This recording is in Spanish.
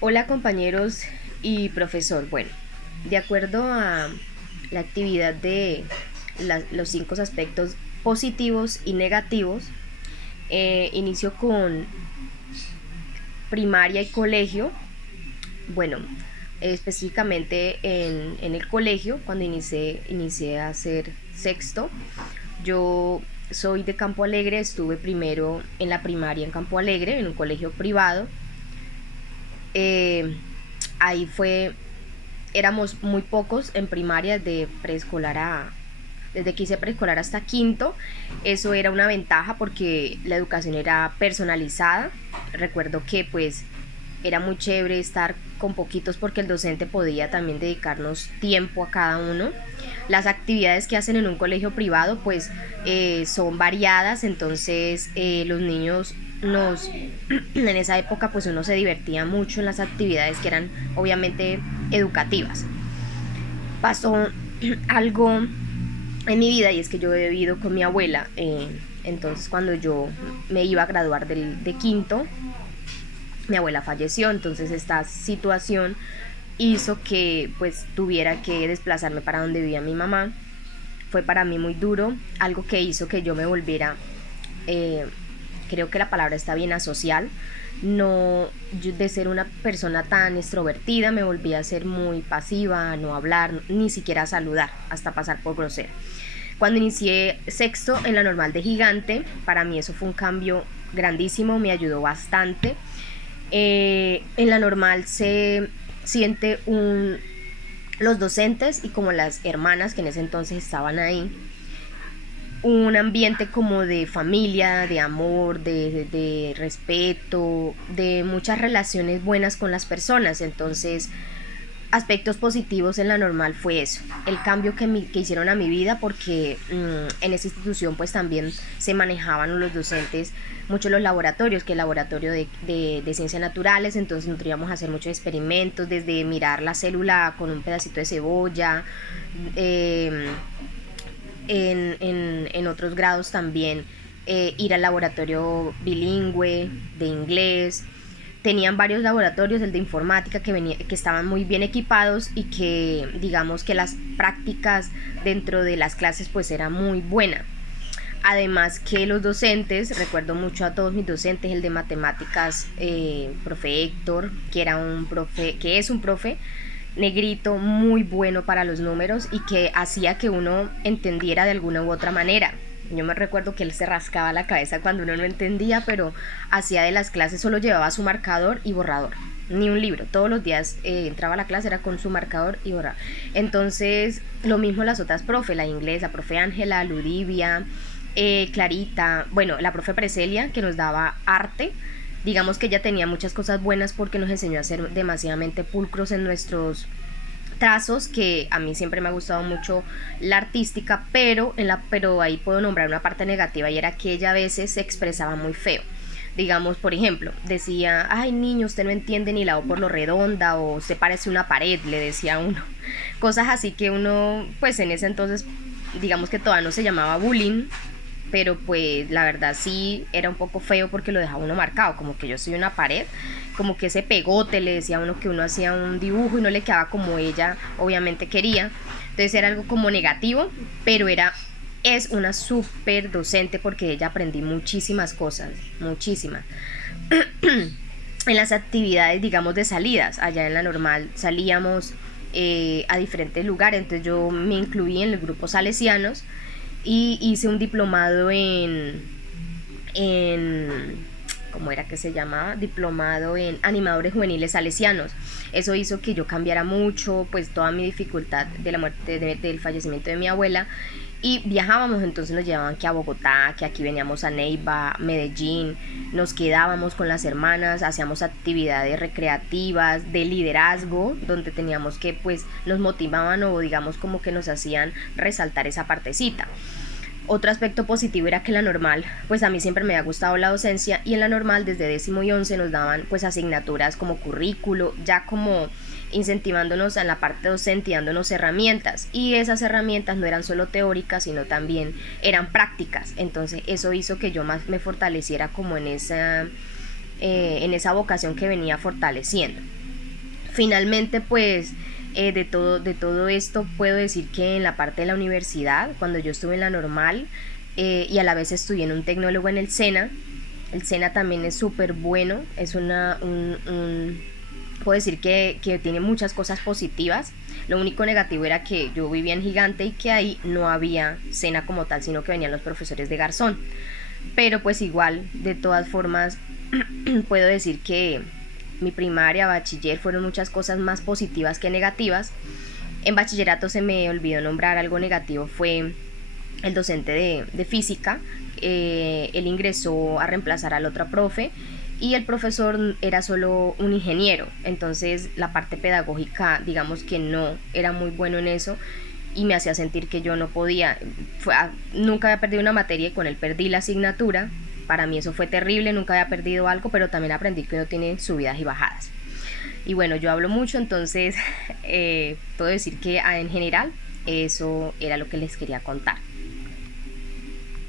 Hola compañeros y profesor. Bueno, de acuerdo a la actividad de los cinco aspectos positivos y negativos, inicio con primaria y colegio. Bueno, específicamente en el colegio, cuando inicié a hacer sexto, yo soy de Campo Alegre, estuve primero en la primaria en Campo Alegre, en un colegio privado. Eh, Ahí éramos muy pocos en primaria desde que hice preescolar hasta quinto. Eso era una ventaja porque la educación era personalizada. Recuerdo que pues era muy chévere estar con poquitos porque el docente podía también dedicarnos tiempo a cada uno. Las actividades que hacen en un colegio privado pues son variadas, entonces los niños en esa época pues uno se divertía mucho en las actividades que eran obviamente educativas. Pasó algo en mi vida y es que yo he vivido con mi abuela. Entonces cuando yo me iba a graduar de quinto, mi abuela falleció. Entonces esta situación hizo que pues tuviera que desplazarme para donde vivía mi mamá. Fue para mí muy duro, algo que hizo que yo me volviera, eh, creo que la palabra está bien, asocial. No, yo de ser una persona tan extrovertida me volví a ser muy pasiva, a no hablar, ni siquiera a saludar, hasta pasar por grosera. Cuando inicié sexto en la normal de gigante, para mí eso fue un cambio grandísimo, me ayudó bastante. En la normal se siente los docentes y como las hermanas que en ese entonces estaban ahí, un ambiente como de familia, de amor, de respeto, de muchas relaciones buenas con las personas. Entonces, aspectos positivos en la normal fue eso, el cambio que hicieron a mi vida, porque en esa institución pues también se manejaban los docentes mucho los laboratorios, que el laboratorio de ciencias naturales. Entonces nos íbamos a hacer muchos experimentos, desde mirar la célula con un pedacito de cebolla. eh, en otros grados también ir al laboratorio bilingüe de inglés. Tenían varios laboratorios, el de informática que estaban muy bien equipados y que digamos que las prácticas dentro de las clases pues era muy buena. Además que los docentes, recuerdo mucho a todos mis docentes, el de matemáticas, profe Héctor, que es un profe negrito muy bueno para los números y que hacía que uno entendiera de alguna u otra manera. Yo me recuerdo que él se rascaba la cabeza cuando uno no entendía, pero hacía de las clases, solo llevaba su marcador y borrador, ni un libro. Todos los días entraba a la clase, era con su marcador y borrador. Entonces, lo mismo las otras profe, la inglesa, profe Ángela, Ludivia, Clarita, bueno, la profe Preselia, que nos daba arte. Digamos que ella tenía muchas cosas buenas porque nos enseñó a ser demasiadamente pulcros en nuestros trazos, que a mí siempre me ha gustado mucho la artística, pero ahí puedo nombrar una parte negativa, y era que ella a veces se expresaba muy feo. Digamos, por ejemplo, decía, ay niño, usted no entiende ni la O por lo redonda, o usted parece una pared, le decía a uno. Cosas así que uno, pues en ese entonces, digamos que todavía no se llamaba bullying, pero pues la verdad sí era un poco feo porque lo dejaba uno marcado, como que yo soy una pared, como que ese pegote, le decía a uno que uno hacía un dibujo y no le quedaba como ella obviamente quería. Entonces era algo como negativo, pero es una súper docente porque ella aprendí muchísimas cosas, muchísimas. En las actividades, digamos, de salidas, allá en la normal salíamos a diferentes lugares. Entonces yo me incluí en el grupo Salesianos y hice un diplomado en ¿cómo era que se llamaba? Diplomado en animadores juveniles salesianos. Eso hizo que yo cambiara mucho, pues toda mi dificultad de la muerte, del fallecimiento de mi abuela. Y viajábamos, entonces nos llevaban que a Bogotá, que aquí veníamos a Neiva, Medellín, nos quedábamos con las hermanas, hacíamos actividades recreativas, de liderazgo, donde teníamos que, pues, nos motivaban o digamos como que nos hacían resaltar esa partecita. Otro aspecto positivo era que en la normal, pues a mí siempre me había gustado la docencia, y en la normal desde décimo y once nos daban pues asignaturas como currículo, ya como incentivándonos en la parte docente y dándonos herramientas, y esas herramientas no eran solo teóricas sino también eran prácticas. Entonces eso hizo que yo más me fortaleciera como en esa vocación que venía fortaleciendo. Finalmente, pues de todo esto puedo decir que en la parte de la universidad, cuando yo estuve en la normal y a la vez estudié en un tecnólogo en el SENA también es súper bueno, es puedo decir que tiene muchas cosas positivas. Lo único negativo era que yo vivía en Gigante y que ahí no había SENA como tal, sino que venían los profesores de Garzón. Pero pues igual, de todas formas, puedo decir que mi primaria, bachiller, fueron muchas cosas más positivas que negativas. En bachillerato se me olvidó nombrar algo negativo, fue el docente de física. Él ingresó a reemplazar al otro profe y el profesor era solo un ingeniero, entonces la parte pedagógica digamos que no era muy bueno en eso y me hacía sentir que yo no podía. Nunca había perdido una materia y con él perdí la asignatura. Para mí eso fue terrible, nunca había perdido algo, pero también aprendí que uno tiene subidas y bajadas. Y bueno, yo hablo mucho, entonces puedo decir que en general eso era lo que les quería contar.